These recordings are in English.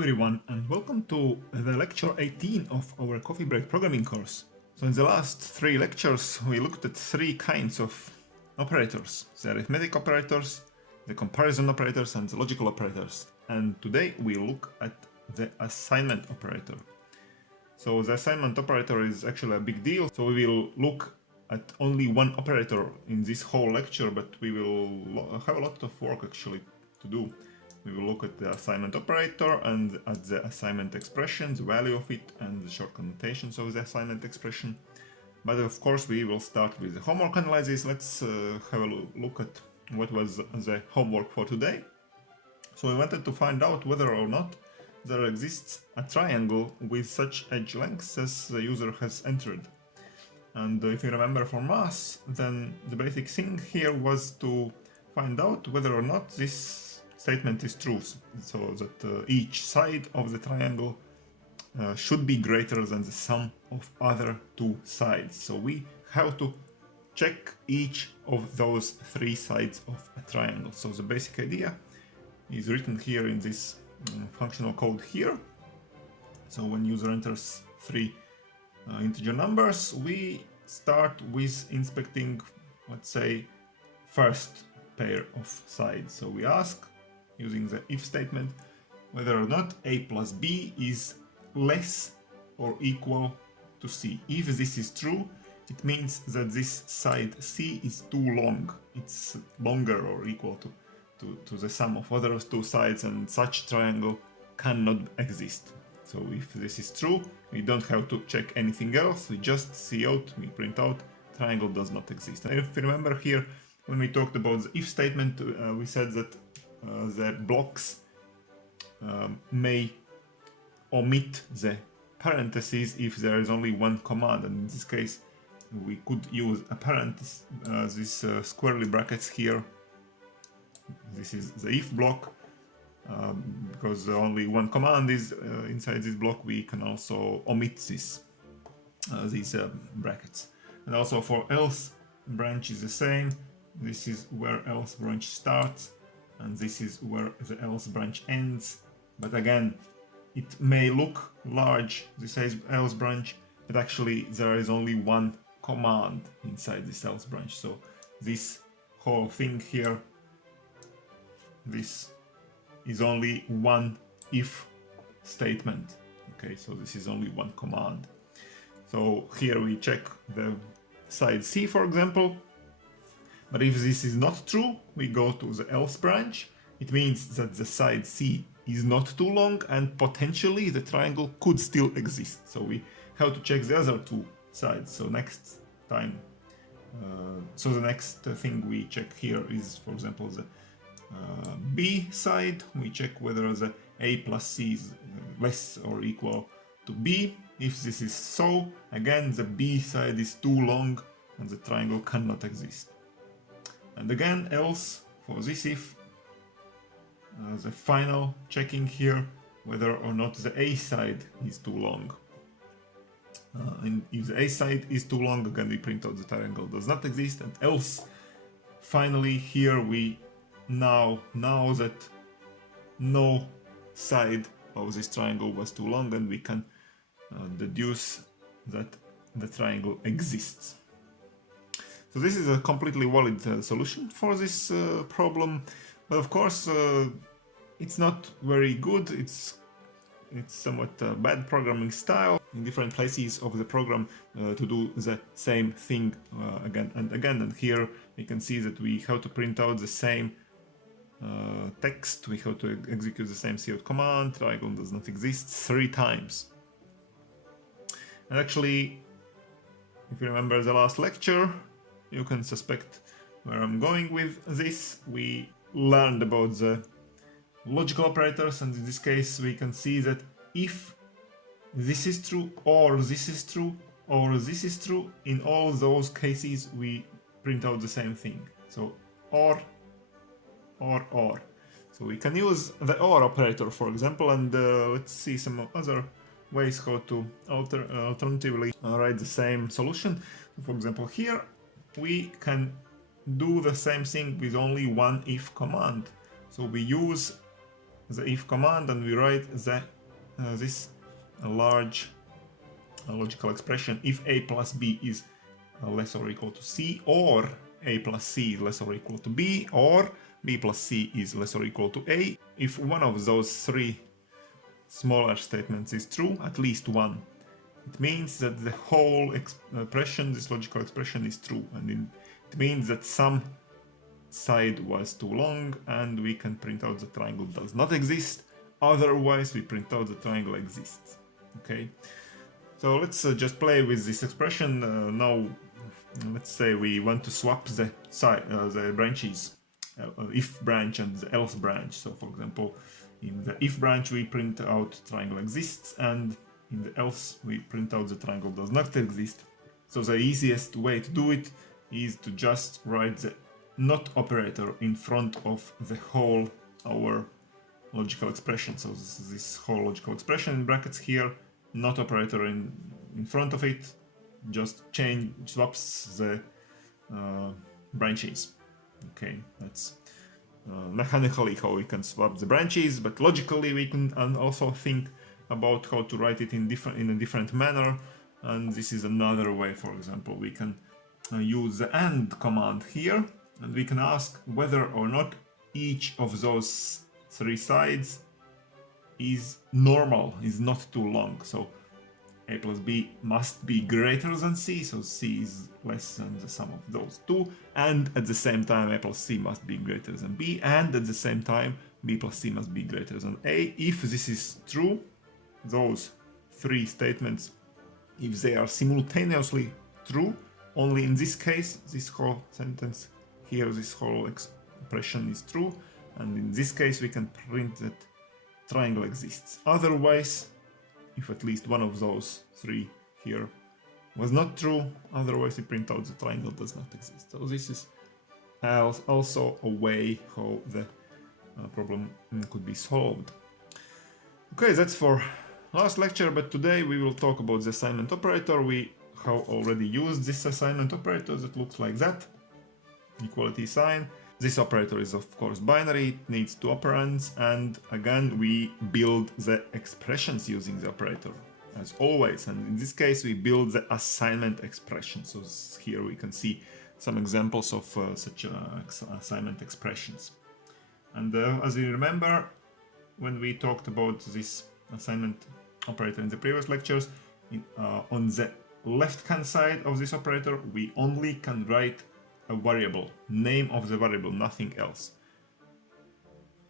everyone, and welcome to the lecture 18 of our coffee break programming course. So in the last 3 lectures we looked at 3 kinds of operators: the arithmetic operators, the comparison operators, and the logical operators. And today we look at the assignment operator. So the assignment operator is actually a big deal, so we will look at only one operator in this whole lecture, but we will have a lot of work actually to do. We will look at the assignment operator and at the assignment expression, the value of it, and the short connotations of the assignment expression. But of course we will start with the homework analysis. Let's have a look at what was the homework for today. So we wanted to find out whether or not there exists a triangle with such edge lengths as the user has entered. And if you remember from math, then the basic thing here was to find out whether or not this statement is true, so that each side of the triangle should be greater than the sum of other 2 sides. So we have to check each of those 3 sides of a triangle. So the basic idea is written here in this functional code here. So when user enters 3 integer numbers, we start with inspecting, let's say, first pair of sides. So we ask, using the if statement, whether or not a plus b is less or equal to c. If this is true, it means that this side c is too long. It's longer or equal to the sum of other 2 sides, and such triangle cannot exist. So if this is true, we don't have to check anything else. We just see out, we print out, triangle does not exist. And if you remember here, when we talked about the if statement, we said that the blocks may omit the parentheses if there is only one command, and in this case we could use a parenthesis, these squarely brackets here. This is the if block, because only one command is inside this block. We can also omit these brackets. And also for else branch is the same. This is where else branch starts, and this is where the else branch ends. But again, it may look large, this else branch, but actually there is only one command inside this else branch. So this whole thing here, this is only one if statement. Okay, so this is only one command. So here we check the side C, for example. But if this is not true, we go to the else branch. It means that the side C is not too long, and potentially the triangle could still exist. So we have to check the other 2 sides. So next time, the next thing we check here is, for example, the B side. We check whether the A plus C is less or equal to B. If this is so, again, the B side is too long and the triangle cannot exist. And again, else for this if, the final checking here, whether or not the A side is too long. And if the A side is too long, again we print out the triangle does not exist. And else, finally, here we now know that no side of this triangle was too long, and we can deduce that the triangle exists. So this is a completely valid solution for this problem, but of course it's not very good. It's somewhat bad programming style in different places of the program to do the same thing again and again. And here we can see that we have to print out the same text. We have to execute the same cout command. Triangle does not exist 3 times. And actually, if you remember the last lecture, you can suspect where I'm going with this. We learned about the logical operators, and in this case we can see that if this is true, or this is true, or this is true, in all those cases we print out the same thing. So or. So we can use the or operator, for example, and let's see some other ways how to alternatively write the same solution. For example, here we can do the same thing with only one if command. So we use the if command and we write this large logical expression if a plus b is less or equal to c, or a plus c is less or equal to b, or b plus c is less or equal to a. If one of those three smaller statements is true, at least one, it means that the whole expression, this logical expression, is true, and it means that some side was too long and we can print out the triangle does not exist. Otherwise we print out the triangle exists. Okay, so let's just play with this expression. Now let's say we want to swap the branches, if branch and the else branch. So for example, in the if branch we print out triangle exists, and in the else we print out the triangle does not exist. So the easiest way to do it is to just write the not operator in front of the whole our logical expression. So this whole logical expression in brackets here, not operator in front of it, just swaps the branches. Okay, that's mechanically how we can swap the branches, but logically we can also think about how to write it in a different manner, and this is another way. For example, we can use the AND command here, and we can ask whether or not each of those three sides is normal, is not too long. So a plus b must be greater than c, so c is less than the sum of those two, and at the same time a plus c must be greater than b, and at the same time b plus c must be greater than a. If this is true, those three statements, if they are simultaneously true, only in this case, this whole sentence here, this whole expression is true, and in this case we can print that triangle exists. Otherwise, if at least one of those three here was not true, otherwise we print out the triangle does not exist. So this is also a way how the problem could be solved. Okay, that's for last lecture, but today we will talk about the assignment operator. We have already used this assignment operator that looks like that. Equality sign. This operator is of course binary, it needs two operands, and again we build the expressions using the operator as always, and in this case we build the assignment expression. So here we can see some examples of such assignment expressions. And as you remember, when we talked about this assignment operator in the previous lectures, on the left hand side of this operator we only can write a variable, name of the variable, nothing else.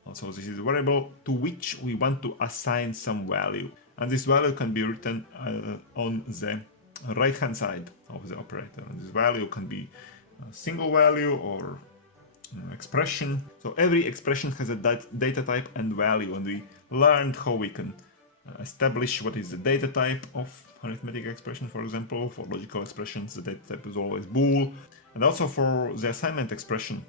Also, this is a variable to which we want to assign some value, and this value can be written on the right hand side of the operator, and this value can be a single value or expression. So every expression has a data type and value, and we learned how we can establish what is the data type of arithmetic expression. For example, for logical expressions the data type is always bool, and also for the assignment expression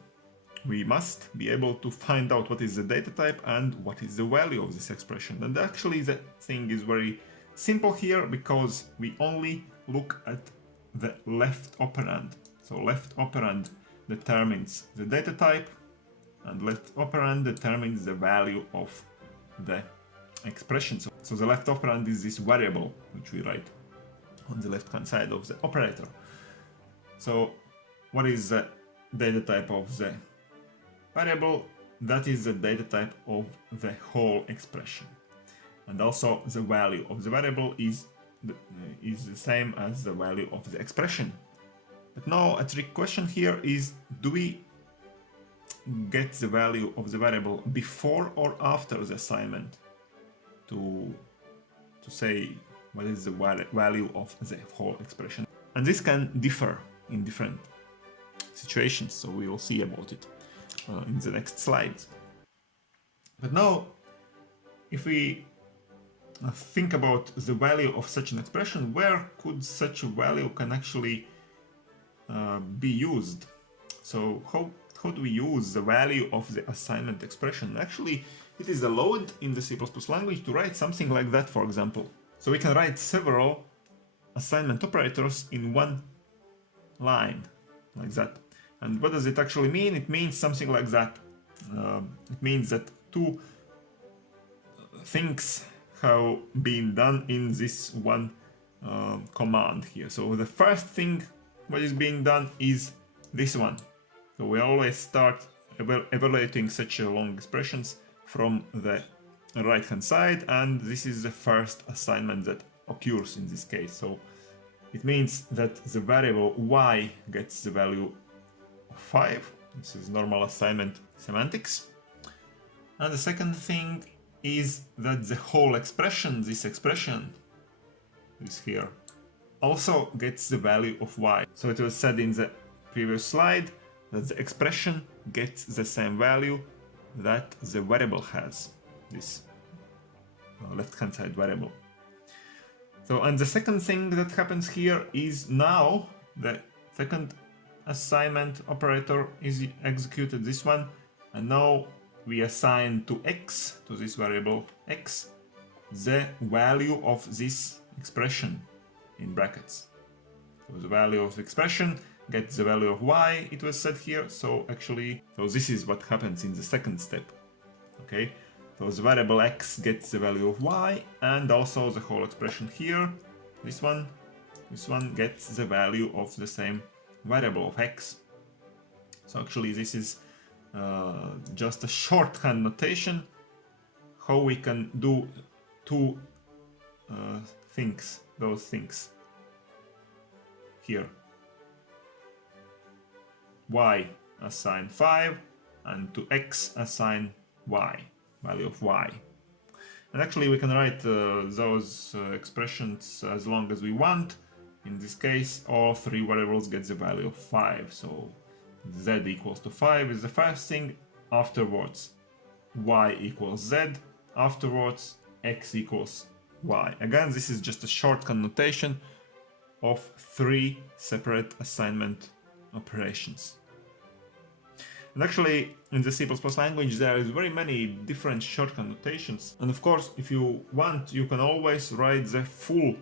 we must be able to find out what is the data type and what is the value of this expression. And actually the thing is very simple here, because we only look at the left operand. So left operand determines the data type, and left operand determines the value of the expression. So the left operand is this variable which we write on the left hand side of the operator. So what is the data type of the variable? That is the data type of the whole expression, and also the value of the variable is the same as the value of the expression. But now a trick question here is, do we get the value of the variable before or after the assignment to say what is the value of the whole expression? And this can differ in different situations, so we will see about it in the next slides. But now, if we think about the value of such an expression, where could such a value can actually be used? So how do we use the value of the assignment expression? Actually, it is allowed in the C++ language to write something like that, for example. So we can write several assignment operators in one line, like that. And what does it actually mean? It means something like that. It means that two things have been done in this one command here. So the first thing what is being done is this one. So we always start evaluating such long expressions from the right hand side, and this is the first assignment that occurs in this case. So it means that the variable y gets the value of 5. This is normal assignment semantics. And the second thing is that the whole expression, this expression is here, also gets the value of y. So it was said in the previous slide that the expression gets the same value that the variable has, this left-hand side variable. So, and the second thing that happens here is now the second assignment operator is executed, this one, and now we assign to x, to this variable x, the value of this expression in brackets. So the value of the expression gets the value of y, it was said here. So actually, so this is what happens in the second step. Okay, so the variable x gets the value of y, and also the whole expression here, this one gets the value of the same variable of x. So actually this is just a shorthand notation how we can do two things, those things here. Y assign 5, and to x assign y, value of y. And actually we can write those expressions as long as we want. In this case, all three variables get the value of 5. So z equals to 5 is the first thing. Afterwards, y equals z. Afterwards, x equals y. Again, this is just a shorthand notation of 3 separate assignment operations. And actually, in the C++ language, there is very many different shorthand notations. And of course, if you want, you can always write the full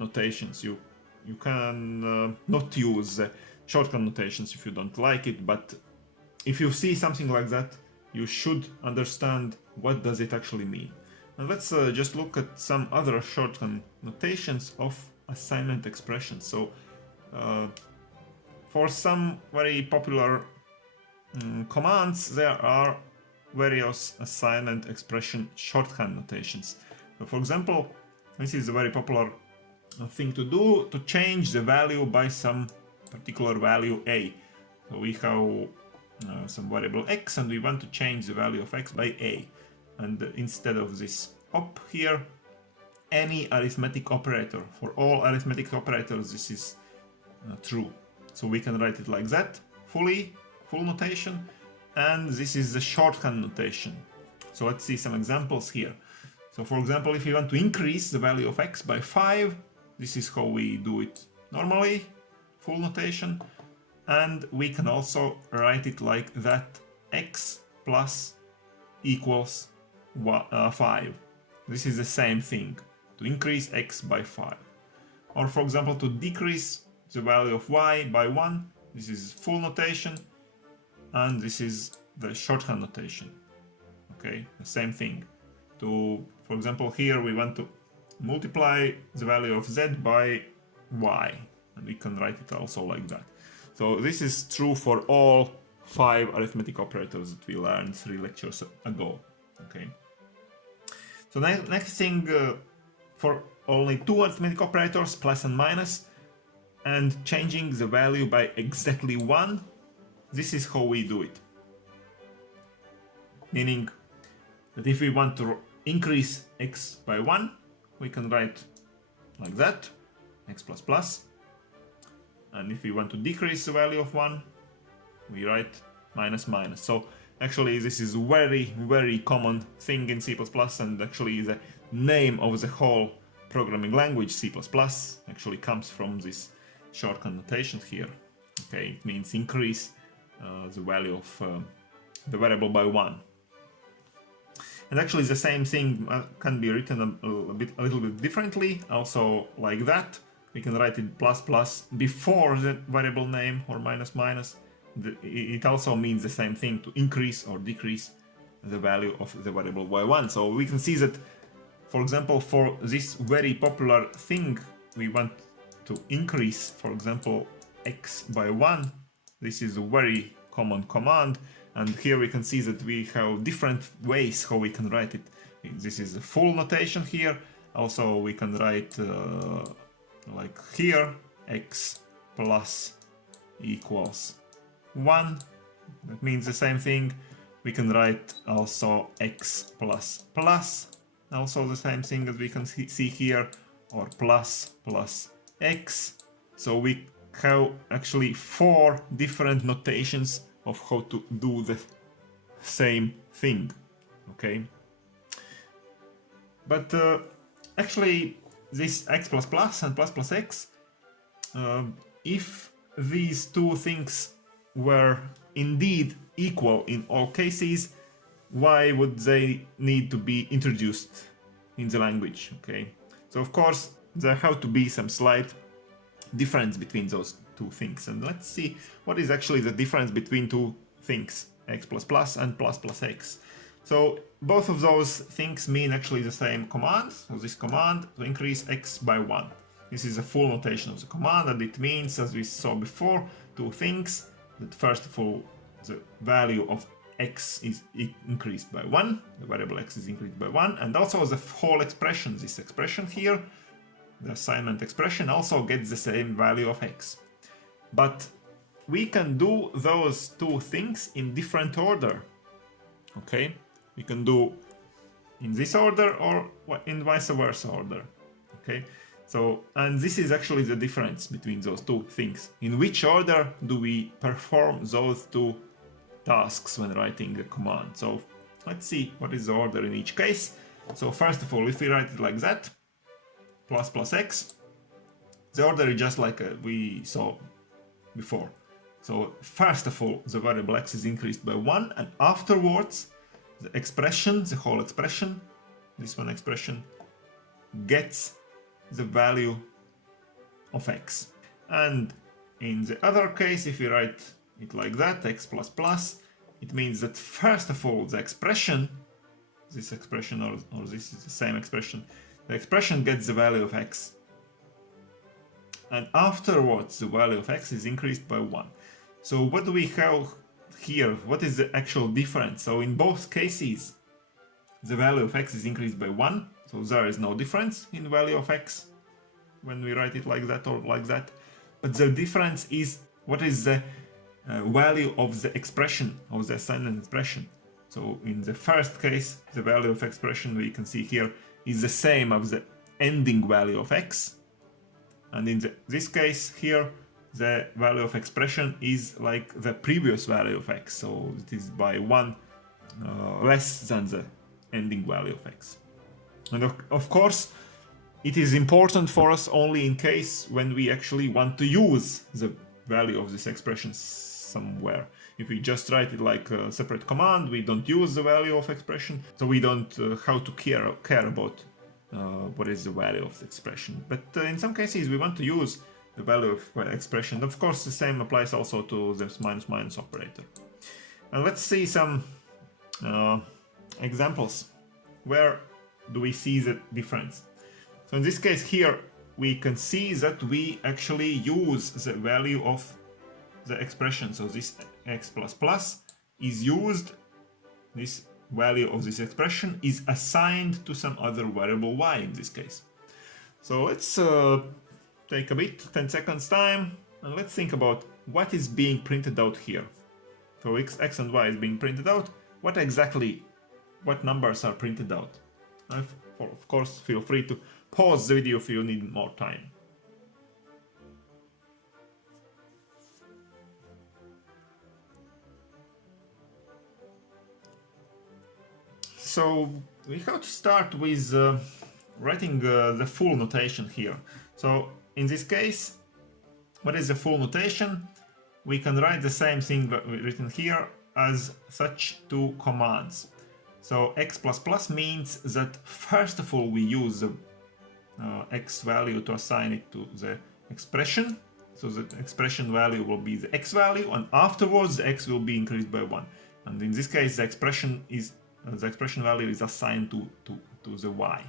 notations. You can not use the shorthand notations if you don't like it, but if you see something like that, you should understand what does it actually mean. And let's just look at some other shorthand notations of assignment expressions. So for some very popular commands, there are various assignment expression shorthand notations. So for example, this is a very popular thing to do, to change the value by some particular value a. So we have some variable x, and we want to change the value of x by a. And instead of this op here, any arithmetic operator, for all arithmetic operators this is true. So we can write it like that, full notation, and this is the shorthand notation. So let's see some examples here. So for example, if you want to increase the value of x by 5, this is how we do it normally, full notation. And we can also write it like that, x plus equals 5. This is the same thing, to increase x by 5. Or for example, to decrease the value of y by 1, this is full notation, and this is the shorthand notation. Okay, the same thing. To, for example, here we want to multiply the value of z by y, and we can write it also like that. So this is true for all 5 arithmetic operators that we learned 3 lectures ago. Okay. So next thing, for only 2 arithmetic operators, plus and minus, and changing the value by exactly 1, this is how we do it. Meaning that if we want to increase x by 1, we can write like that, x plus plus. And if we want to decrease the value of 1, we write minus minus. So actually this is very common thing in C++, and actually the name of the whole programming language C++ actually comes from this shorthand notation here. Okay, it means increase the value of the variable by 1. And actually the same thing can be written a little bit differently, also like that. We can write it plus plus before the variable name, or minus minus. It also means the same thing, to increase or decrease the value of the variable y1. So we can see that, for example, for this very popular thing, we want to increase, for example, x by 1. This is a very common command, and here we can see that we have different ways how we can write it. This is a full notation here. Also we can write like here, x plus equals 1. That means the same thing. We can write also x plus plus, also the same thing as we can see here, or plus plus x. So we have actually 4 different notations of how to do the same thing. Okay, but actually this x plus plus and plus plus x, if these two things were indeed equal in all cases, why would they need to be introduced in the language? Okay, so of course there have to be some slight difference between those two things, and let's see what is actually the difference between two things, x plus plus and plus plus x. So both of those things mean actually the same command. So this command to increase x by 1. This is a full notation of the command, and it means, as we saw before, two things. That first of all, the value of x is increased by 1, the variable x is increased by 1, and also the whole expression, this expression here, the assignment expression, also gets the same value of x. But we can do those two things in different order. Okay, we can do in this order or in vice versa order. Okay, so, and this is actually the difference between those two things. In which order do we perform those two tasks when writing a command? So let's see what is the order in each case. So first of all, if we write it like that, plus plus x, the order is just like we saw before. So first of all, the variable x is increased by 1, and afterwards the expression, the whole expression, this one expression, gets the value of x. And in the other case, if you write it like that, x plus plus, it means that first of all the expression, this expression or this is the same expression, the expression gets the value of x, and afterwards the value of x is increased by 1. So what do we have here? What is the actual difference? So in both cases the value of x is increased by 1, so there is no difference in value of x when we write it like that or like that. But the difference is what is the value of the expression, of the assignment expression. So in the first case, the value of expression we can see here is the same as the ending value of x, and in this case here the value of expression is like the previous value of x, so it is by 1 less than the ending value of x. And of course it is important for us only in case when we actually want to use the value of this expression somewhere. If we just write it like a separate command, we don't use the value of expression, so we don't have to care about what is the value of the expression. But in some cases we want to use the value of expression. Of course the same applies also to this minus minus operator. And let's see some examples. Where do we see the difference? So in this case here we can see that we actually use the value of the expression. So this x plus plus is used, this value of this expression is assigned to some other variable y in this case. So let's take a bit, 10 seconds time, and let's think about what is being printed out here. So x and y is being printed out. What numbers are printed out? Of course, feel free to pause the video if you need more time. So we have to start with writing the full notation here. So in this case, what is the full notation? We can write the same thing written here as such two commands. So x plus plus means that first of all we use the x value to assign it to the expression. So the expression value will be the x value, and afterwards the x will be increased by 1. And in this case the expression is the expression value is assigned to the y,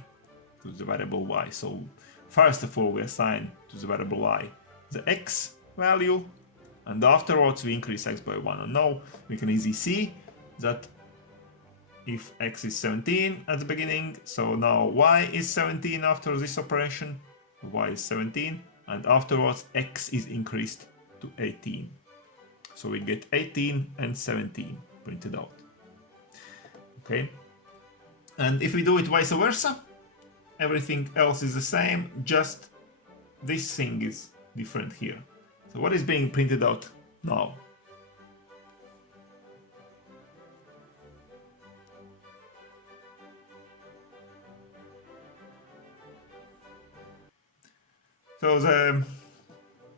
to the variable y. So first of all we assign to the variable y the x value, and afterwards we increase x by 1. And now we can easily see that if x is 17 at the beginning, so now y is 17 after this operation, y is 17, and afterwards x is increased to 18. So we get 18 and 17 printed out. Okay, and if we do it vice versa, everything else is the same, just this thing is different here. So what is being printed out now? So the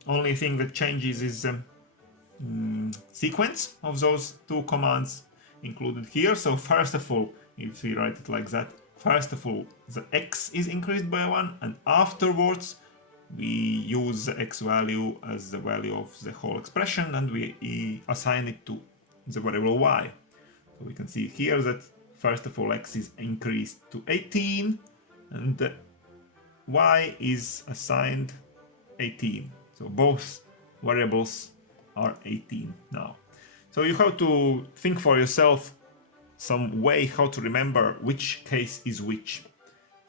only thing that changes is the sequence of those two commands included here. So first of all, if we write it like that, first of all the x is increased by 1, and afterwards we use the x value as the value of the whole expression, and we assign it to the variable y. So we can see here that first of all x is increased to 18, and the y is assigned 18. So both variables are 18 now. So you have to think for yourself some way how to remember which case is which.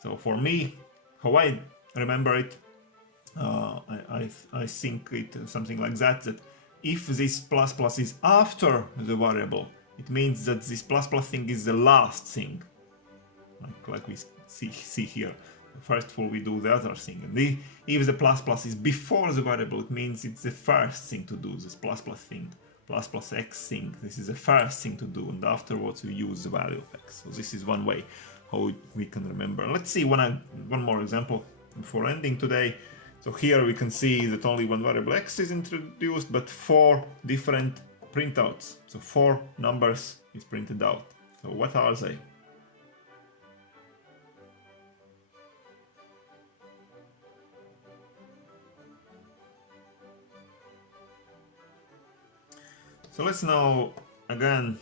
So for me, how I remember it, I think it something like that if this plus plus is after the variable, it means that this plus plus thing is the last thing, like we see here. First of all we do the other thing, and if the plus plus is before the variable, it means it's the first thing to do, this plus plus thing, plus plus x thing, this is the first thing to do, and afterwards we use the value of x. So this is one way how we can remember. Let's see one more example before ending today. So here we can see that only one variable x is introduced, but 4 different printouts. So 4 numbers is printed out. So what are they? So let's now again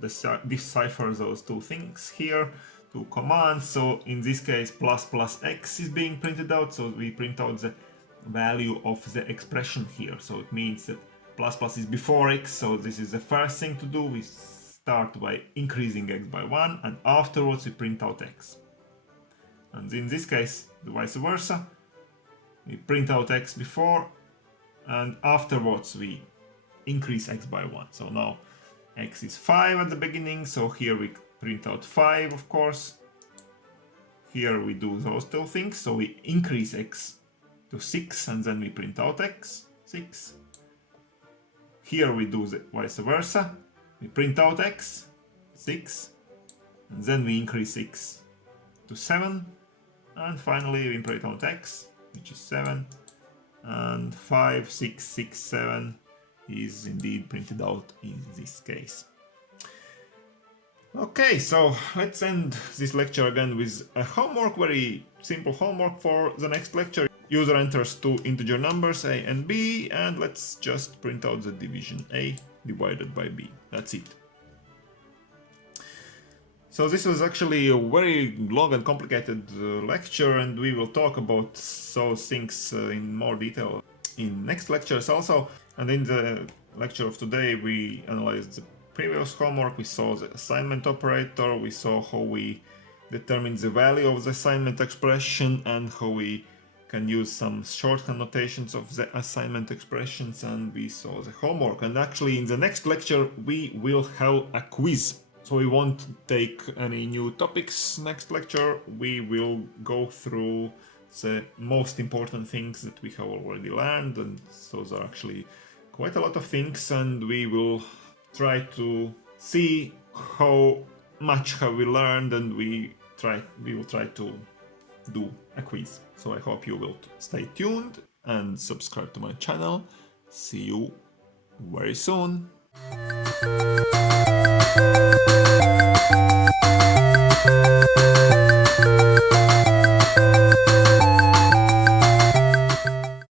decipher those two things here, two commands. So in this case plus plus x is being printed out, so we print out the value of the expression here. So it means that plus plus is before x, so this is the first thing to do. We start by increasing x by 1, and afterwards we print out x. And in this case the vice versa, we print out x before, and afterwards we increase x by 1. So now x is 5 at the beginning, so here we print out 5, of course. Here we do those two things, so we increase x to 6, and then we print out x, 6. Here we do the vice versa, we print out x, 6, and then we increase 6 to 7, and finally we print out x, which is 7, and 5, 6, 6, 7 is indeed printed out in this case. Okay, so let's end this lecture again with a homework, very simple homework for the next lecture. User enters two integer numbers a and b, and let's just print out the division a divided by b. That's it. So this was actually a very long and complicated lecture, and we will talk about those things in more detail in next lectures also. And in the lecture of today we analyzed the previous homework, we saw the assignment operator, we saw how we determine the value of the assignment expression, and how we can use some shorthand notations of the assignment expressions, and we saw the homework. And actually in the next lecture we will have a quiz. So we won't take any new topics next lecture, we will go through the most important things that we have already learned, and those are actually quite a lot of things, and we will try to see how much have we learned, and we will try to do a quiz. So I hope you will stay tuned and subscribe to my channel. See you very soon.